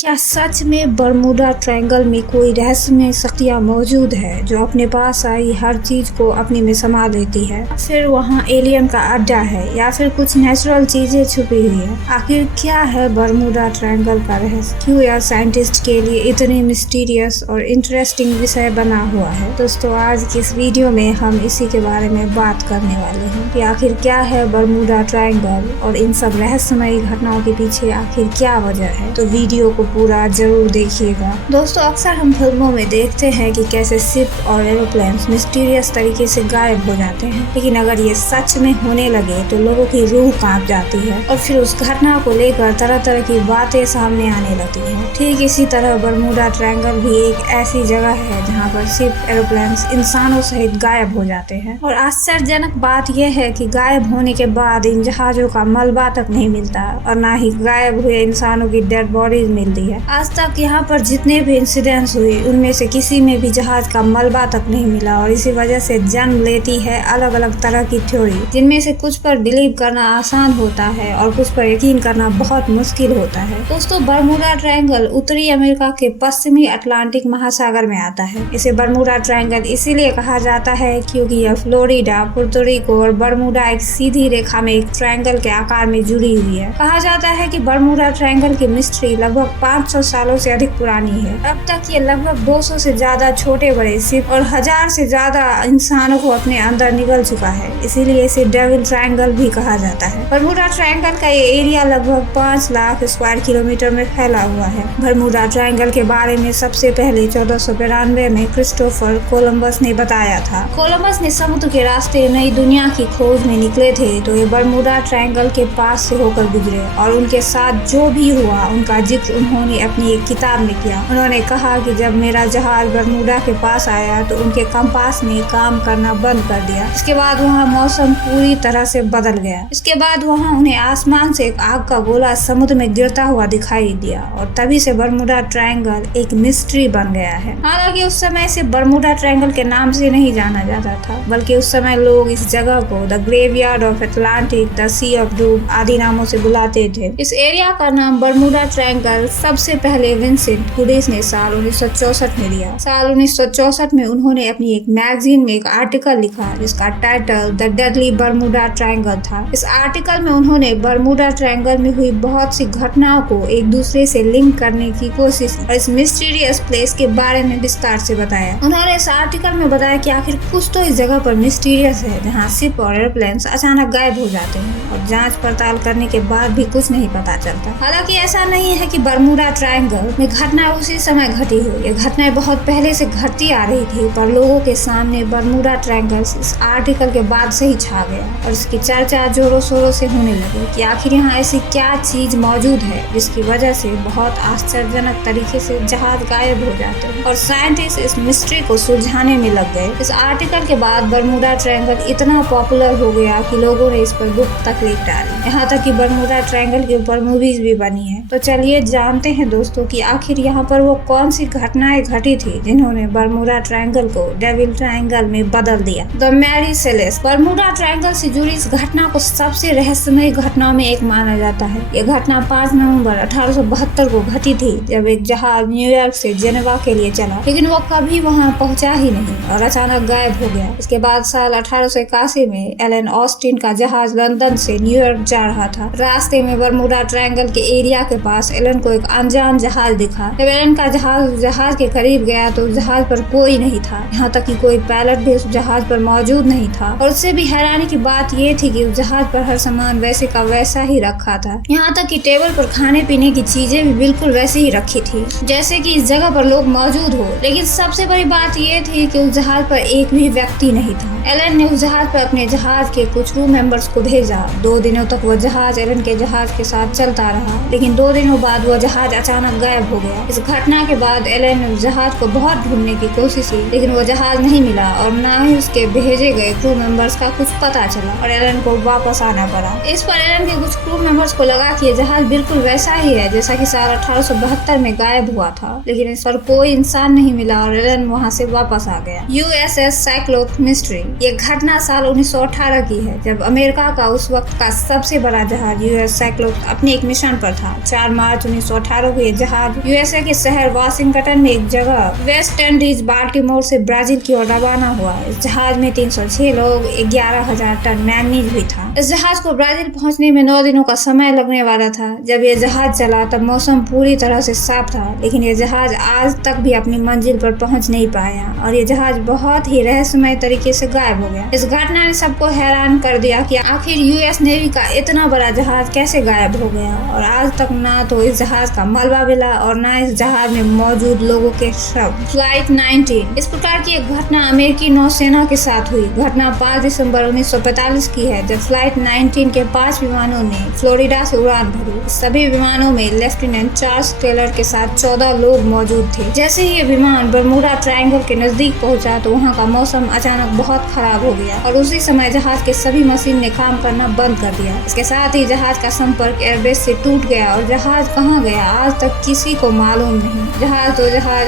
क्या सच में Bermuda triangle में कोई रहस्यमय शक्तियाँ मौजूद है जो अपने पास आई हर चीज को अपने में समा लेती है? फिर वहाँ एलियन का अड्डा है या फिर कुछ नेचुरल चीजें छुपी हुई है? आखिर क्या है बरमूडा ट्रायंगल का रहस्य? क्यों यह साइंटिस्ट के लिए इतने मिस्टीरियस और इंटरेस्टिंग विषय बना हुआ है? दोस्तों, आज की इस वीडियो में हम इसी के बारे में बात करने वाले हैं कि आखिर क्या है बरमूडा ट्रायंगल और इन सब रहस्यमयी घटनाओं के पीछे आखिर क्या वजह है। तो वीडियो को पूरा जरूर देखिएगा। दोस्तों, अक्सर हम फिल्मों में देखते हैं कि कैसे शिप और एरोप्लेन्स मिस्टीरियस तरीके से गायब हो जाते हैं, लेकिन अगर ये सच में होने लगे तो लोगों की रूह कांप जाती है और फिर उस घटना को लेकर तरह तरह की बातें सामने आने लगती हैं। ठीक इसी तरह बरमूडा ट्रायंगल भी एक ऐसी जगह है जहाँ पर शिप एरोप्लेन्स इंसानों सहित गायब हो जाते हैं। और आश्चर्यजनक बात यह है कि गायब होने के बाद इन जहाजों का मलबा तक नहीं मिलता और न ही गायब हुए इंसानों की डेड बॉडीज मिलती है। आज तक यहाँ पर जितने भी इंसिडेंट्स हुए उनमें से किसी में भी जहाज का मलबा तक नहीं मिला और इसी वजह से जन्म लेती है अलग अलग तरह की थ्योरी, जिनमें से कुछ पर बिलीव करना आसान होता है और कुछ पर यकीन करना बहुत मुश्किल होता है। दोस्तों, बरमूडा ट्रायंगल उत्तरी अमेरिका के पश्चिमी अटलांटिक महासागर में आता है। इसे बरमूडा ट्रायंगल इसीलिए कहा जाता है क्योंकि यह फ्लोरिडा, पुर्तो रिको और बरमूडा एक सीधी रेखा में एक ट्रायंगल के आकार में जुड़ी हुई है। कहा जाता है कि बरमूडा ट्रायंगल की मिस्ट्री लगभग 500 सालों से अधिक पुरानी है। अब तक ये लगभग 200 से ज्यादा छोटे बड़े शिप और 1000 से ज्यादा इंसानों को अपने अंदर निगल चुका है, इसीलिए इसे डेविल ट्रायंगल भी कहा जाता है। बरमूडा ट्रायंगल का ये एरिया लगभग 5 लाख स्क्वायर किलोमीटर में फैला हुआ है। बरमूडा ट्रायंगल के बारे में सबसे पहले 1492 में क्रिस्टोफर कोलंबस ने बताया था। कोलंबस ने समुद्र के रास्ते नई दुनिया की खोज में निकले थे तो ये बरमूडा ट्रायंगल के पास से होकर गुजरे और उनके साथ जो भी हुआ उनका जिक्र उन्होंने अपनी एक किताब में किया। उन्होंने कहा कि जब मेरा जहाज बरमूडा के पास आया तो उनके कंपास ने काम करना बंद कर दिया। इसके बाद वहाँ मौसम पूरी तरह से बदल गया। इसके बाद वहाँ उन्हें आसमान से एक आग का गोला समुद्र में गिरता हुआ दिखाई दिया और तभी से बरमूडा ट्रायंगल एक मिस्ट्री बन गया है। हालांकि उस समय से बरमूडा ट्रायंगल के नाम से नहीं जाना जाता था, बल्कि उस समय लोग इस जगह को the graveyard of Atlantic, the sea of doom आदि नामों से बुलाते थे। इस एरिया का नाम बरमूडा ट्रायंगल सबसे पहले विंसेंट गुडिस ने साल 1964 में दिया। साल 1964 में उन्होंने अपनी एक मैगजीन में एक आर्टिकल लिखा जिसका title the deadly Bermuda triangle था। इस आर्टिकल में उन्होंने बरमूडा ट्रायंगल में हुई बहुत सी घटनाओं को एक दूसरे से लिंक करने की कोशिश और इस मिस्टीरियस प्लेस के बारे में विस्तार से बताया। उन्होंने इस आर्टिकल में बताया कि आखिर कुछ तो इस जगह पर मिस्टीरियस है जहाँ शिप और एयरप्लेन्स अचानक गायब हो जाते हैं और जांच पड़ताल करने के बाद भी कुछ नहीं पता चलता। हालांकि ऐसा नहीं है कि बरमूडा ट्रायंगल में घटना उसी समय घटी हो। ये घटनाएं बहुत पहले से घटती आ रही थी, पर लोगों के सामने बरमूडा ट्रायंगल इस आर्टिकल के बाद से ही छा गया और इसकी चर्चा जोरों शोरों से होने लगी कि आखिर यहाँ ऐसी क्या चीज मौजूद है जिसकी वजह से बहुत आश्चर्यजनक तरीके से जहाज गायब हो जाते हैं और साइंटिस्ट इस मिस्ट्री को सुलझाने में लग गए। इस आर्टिकल के बाद बरमूडा ट्रायंगल इतना पॉपुलर हो गया कि लोगों ने इस पर बुक तक लिख डाली, यहाँ तक कि बरमूडा ट्रायंगल के ऊपर मूवीज भी बनी है। तो चलिए जानते हैं दोस्तों कि आखिर यहाँ पर वो कौन सी घटनाएं घटी थी जिन्होंने बरमूडा ट्रायंगल को डेविल ट्रायंगल में बदल दिया। The Mary Celeste Bermuda Triangle से जुड़ी इस घटना को सबसे रहस्यमय घटनाओं में एक माना जाता है। यह घटना 5 नवंबर 1872 को घटी थी जब एक जहाज न्यूयॉर्क से जेनेवा के लिए चला, लेकिन वो कभी वहाँ पहुँचा ही नहीं और अचानक गायब हो गया। इसके बाद साल 1881 में एलन ऑस्टिन का जहाज लंदन से न्यूयॉर्क जा रहा था। रास्ते में बरमूडा ट्रायंगल के एरिया के पास एलन को एक अनजान जहाज दिखा। जब एलन का जहाज के करीब गया तो जहाज पर कोई नहीं था, यहाँ तक कि कोई पायलट भी उस जहाज पर मौजूद नहीं था। और उससे भी हैरानी की बात ये थी कि उस जहाज पर हर सामान वैसे का वैसा ही रखा था, यहाँ तक कि टेबल पर खाने पीने की चीजें भी बिल्कुल वैसे ही रखी थी जैसे कि इस जगह पर लोग मौजूद हो। लेकिन सबसे बड़ी बात ये थी कि उस जहाज पर एक भी व्यक्ति नहीं था। एलन ने उस जहाज पर अपने जहाज के कुछ क्रू मेंबर्स को भेजा। 2 दिनों तक वो जहाज एलन के जहाज के साथ चलता रहा, लेकिन 2 दिनों बाद वो जहाज अचानक गायब हो गया। इस घटना के बाद एलन ने उस जहाज को बहुत ढूंढने की कोशिश की, लेकिन वो जहाज नहीं मिला और न ही उसके भेजे गए क्रू मेंबर्स का कुछ पता चला और एलन को वापस आना पड़ा। इस पर एलन के कुछ क्रू मेंबर्स को लगा कि ये जहाज बिल्कुल वैसा ही है जैसा कि साल 1872 में गायब हुआ था, लेकिन इस पर कोई इंसान नहीं मिला और एलन वहाँ से वापस आ गया। यूएसएस साइक्लोप मिस्ट्री ये घटना साल 1918 की है जब अमेरिका का उस वक्त का सबसे बड़ा जहाज यूएस साइक्लोप अपने एक मिशन पर था। 4 मार्च 1918 2018 को ये जहाज यूएसए के शहर वाशिंगटन में एक जगह वेस्ट इंडीज बाल्टीमोर से ब्राजील की ओर रवाना हुआ। इस जहाज में 306 लोग, 11,000 टन मैंगनीज भी था। इस जहाज को ब्राजील पहुंचने में 9 दिनों का समय लगने वाला था। जब ये जहाज चला तब मौसम पूरी तरह से साफ था, लेकिन ये जहाज आज तक भी अपनी मंजिल पर पहुंच नहीं पाया और ये जहाज बहुत ही रहस्यमय तरीके से गायब हो गया। इस घटना ने सबको हैरान कर दिया कि आखिर यूएस नेवी का इतना बड़ा जहाज कैसे गायब हो गया और आज तक ना तो इस जहाज का मलबा मिला और ना इस जहाज में मौजूद लोगों के शव। फ्लाइट 19 इस प्रकार की एक घटना अमेरिकी नौसेना के साथ हुई। घटना 5 दिसंबर 1945 की है, जब फ्लाइट 19 के 5 विमानों ने फ्लोरिडा से उड़ान भरी। सभी विमानों में लेफ्टिनेंट चार्ल्स टेलर के साथ 14 लोग मौजूद थे। जैसे ही ये विमान बरमूडा ट्रायंगल के नजदीक पहुंचा तो वहां का मौसम अचानक बहुत खराब हो गया और उसी समय जहाज के सभी मशीन ने काम करना बंद कर दिया। इसके साथ ही जहाज का संपर्क एयरबेस से टूट गया और जहाज कहाँ गया आज तक किसी को मालूम नहीं। जहाज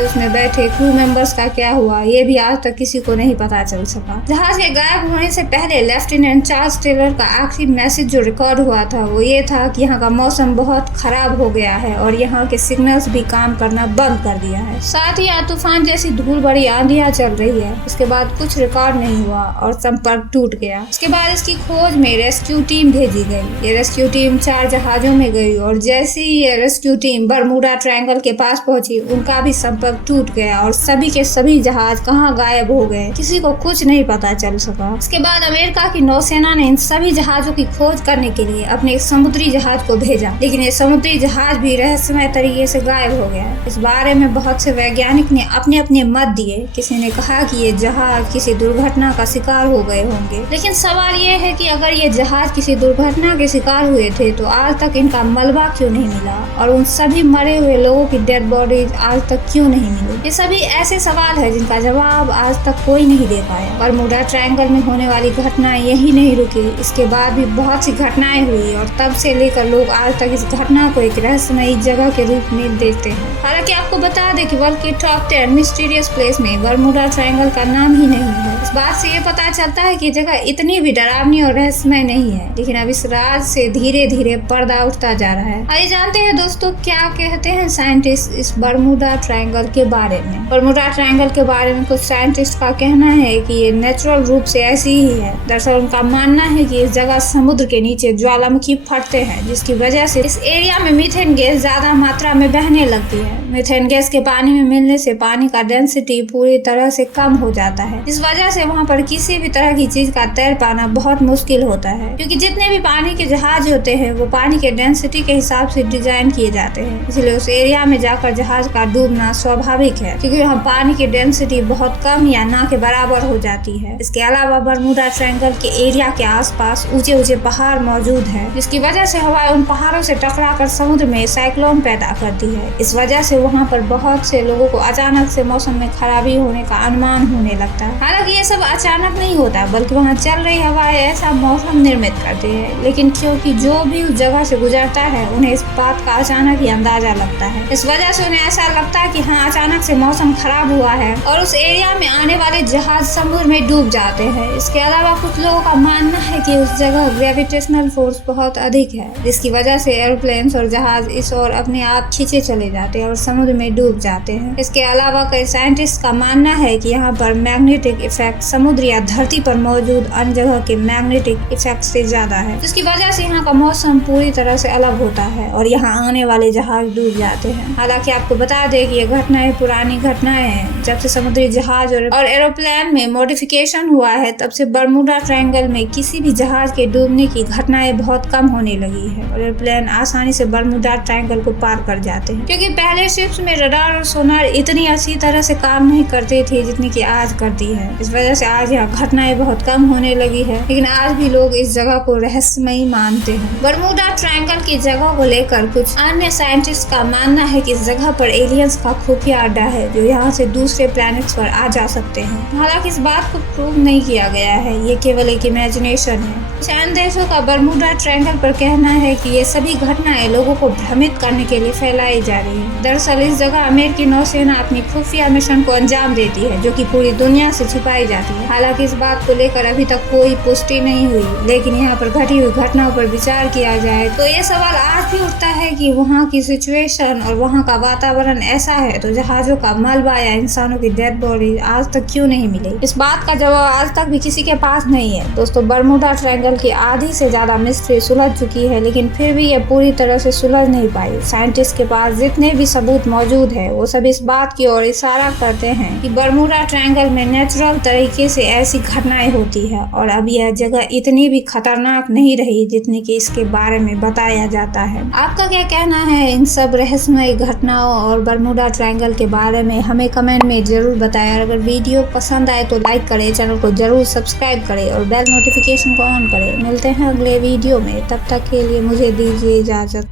उसमें बैठे क्रू मेंबर्स का क्या हुआ ये भी आज तक किसी को नहीं पता चल सका। जहाज के गायब होने से पहले लेफ्टिनेंट चार्ल्स टेलर का आखिरी मैसेज जो रिकॉर्ड हुआ था वो ये था कि यहाँ का मौसम बहुत खराब हो गया है और यहाँ के सिग्नल्स भी काम करना बंद कर दिया है। साथ ही तूफान जैसी धूल भरी आंधियां चल रही है। इसके बाद कुछ रिकॉर्ड नहीं हुआ और संपर्क टूट गया। इसके बाद इसकी खोज में रेस्क्यू टीम भेजी गई। ये रेस्क्यू टीम 4 जहाजों में गई और जैसे ही ये रेस्क्यू टीम बरमूडा ट्रायंगल के पास पहुंची उनका भी संपर्क टूट गया और सभी के सभी जहाज कहाँ गायब हो गए, किसी को कुछ नहीं पता चल सका। इसके बाद अमेरिका की नौसेना ने इन सभी जहाजों की खोज करने के लिए अपने एक समुद्री जहाज को भेजा, लेकिन ये समुद्री जहाज भी रहस्यमय तरीके से गायब हो गया। इस बारे में बहुत से वैज्ञानिक ने अपने अपने मत दिए। किसी ने कहा कि ये जहाज किसी दुर्घटना का शिकार हो गए होंगे, लेकिन सवाल ये है कि अगर ये जहाज किसी दुर्घटना के शिकार हुए थे तो आज तक इनका मलबा क्यों नहीं मिला और उन सभी मरे हुए लोगों की डेड बॉडीज आज तक क्यों नहीं मिली। ये सभी ऐसे सवाल है जिनका जवाब आज तक कोई नहीं दे पाया। बरमूडा ट्रायंगल में होने वाली घटनाएं यही नहीं रुकी, इसके बाद भी बहुत सी घटनाएं हुई और तब से लेकर लोग आज तक इस घटना को एक रहस्यमयी जगह के रूप में देखते हैं। हालांकि आपको बता दें कि वर्ल्ड के टॉप 10 मिस्टीरियस प्लेस में बरमूडा ट्रायंगल का नाम ही नहीं है। इस बात से ये पता चलता है कि जगह इतनी भी डरावनी और रहस्यमय नहीं है, लेकिन अब इस राज से धीरे धीरे पर्दा उठता जा रहा है। आइए जानते हैं दोस्तों क्या कहते हैं साइंटिस्ट इस बरमूडा ट्रायंगल के बारे में। बरमूडा ट्रायंगल के बारे में कुछ साइंटिस्ट का कहना है कि ये नेचुरल रूप से ऐसी ही है। दरअसल उनका मानना है कि इस जगह समुद्र के नीचे ज्वालामुखी फटते हैं, जिसकी वजह से इस एरिया में मीथेन गैस ज्यादा मात्रा में बहने लगती है। मीथेन गैस के पानी में मिलने से पानी का डेंसिटी पूरी तरह से कम हो जाता है। इस वजह से वहाँ पर किसी भी तरह की चीज का तैर पाना बहुत मुश्किल होता है, क्योंकि जितने भी पानी के जहाज होते हैं वो पानी के डेंसिटी के हिसाब से डिजाइन किए जाते हैं। इसलिए उस एरिया में जाकर जहाज का डूबना स्वाभाविक है, क्योंकि वहाँ पानी की डेंसिटी बहुत कम या ना के बराबर हो जाती है। इसके अलावा बरमूडा ट्रायंगल के एरिया के आसपास ऊंचे ऊंचे पहाड़ मौजूद है, जिसकी वजह से हवा उन पहाड़ों से टकराकर समुद्र में साइक्लोन पैदा करती है। इस वजह से वहाँ पर बहुत से लोगों को अचानक से मौसम में खराबी होने का अनुमान होने लगता है। हालांकि ये सब अचानक नहीं होता, बल्कि वहाँ चल रही हवाएं ऐसा मौसम निर्मित करती है, लेकिन क्योंकि जो भी उस जगह से गुजरता है उन्हें इस बात का अचानक ही अंदाजा लगता है। इस वजह से उन्हें ऐसा लगता है कि हाँ अचानक से मौसम खराब हुआ है और उस एरिया में आने वाले जहाज समुद्र में डूब जाते हैं। इसके अलावा कुछ लोगों का मानना है कि उस जगह ग्रेविटेशनल फोर्स बहुत अधिक है, जिसकी वजह से एरोप्लेन्स और जहाज इस ओर अपने आप खींचे चले जाते हैं और समुद्र में डूब जाते हैं। इसके अलावा कई साइंटिस्ट का मानना है कि यहाँ पर मैग्नेटिक इफेक्ट समुद्र या धरती पर मौजूद अन्य जगह के मैग्नेटिक इफेक्ट से ज्यादा है, जिसकी वजह से यहाँ का मौसम पूरी तरह से अलग होता है और यहाँ आने वाले जहाज डूब जाते हैं। हालांकि आपको बता दें कि ये घटनाएं पुरानी घटनाएं हैं। जब से समुद्री जहाज और एरोप्लेन में मॉडिफिकेशन हुआ है तब से बरमूडा ट्रायंगल में किसी भी जहाज के डूबने की घटनाएं बहुत कम होने लगी है और एरोप्लेन आसानी से बरमूडा ट्रायंगल को पार कर जाते हैं, क्योंकि पहले शिप्स में रडार और सोनार इतनी अच्छी तरह से काम नहीं करते थे जितनी कि आज करती है। इस वजह से आज यहाँ घटनाएं बहुत कम होने लगी है, लेकिन आज भी लोग इस जगह को रहस्यमयी मानते हैं। बरमूडा ट्रायंगल की जगह को लेकर कुछ अन्य साइंटिस्ट का मानना है कि इस जगह पर एलियंस का खुफिया अड्डा है जो यहाँ से दूसरे प्लैनेट्स पर आ जा सकते हैं। हालांकि इस बात को प्रूव नहीं किया गया है, ये केवल एक इमेजिनेशन है। चंद देशों का बरमूडा ट्रायंगल पर कहना है कि ये सभी घटनाएं लोगों को भ्रमित करने के लिए फैलाई जा रही है। दरअसल इस जगह अमेरिकी नौसेना अपनी खुफिया मिशन को अंजाम देती है, जो कि पूरी दुनिया से छिपाई जाती है। हालांकि इस बात को लेकर अभी तक कोई पुष्टि नहीं हुई, लेकिन यहाँ पर घटी हुई घटनाओं पर विचार किया जाए तो ये सवाल आज भी उठता है कि वहाँ की सिचुएशन और वहाँ का वातावरण ऐसा है तो जहाजों का मलबा या इंसानों की डेड बॉडी आज तक क्यों नहीं मिली। इस बात का जवाब आज तक भी किसी के पास नहीं है। दोस्तों, बरमूडा ट्रायंगल की आधी से ज्यादा मिस्ट्री सुलझ चुकी है, लेकिन फिर भी ये पूरी तरह से सुलझ नहीं पाई। साइंटिस्ट के पास जितने भी सबूत मौजूद है वो सब इस बात की ओर इशारा करते हैं कि बरमूडा ट्रायंगल में नेचुरल तरीके से ऐसी घटनाएं होती है और अब यह जगह इतनी भी खतरनाक नहीं रही जितनी कि इसके बारे में बताया जाता है। आपका क्या कहना है इन सब रहस्यमय घटनाओं और बरमूडा ट्रायंगल के बारे में? हमें कमेंट में जरूर बताएं। अगर वीडियो पसंद आए तो लाइक करें, चैनल को जरूर सब्सक्राइब करें और बेल नोटिफिकेशन को ऑन करें। मिलते हैं अगले वीडियो में, तब तक के लिए मुझे दीजिए इजाजत।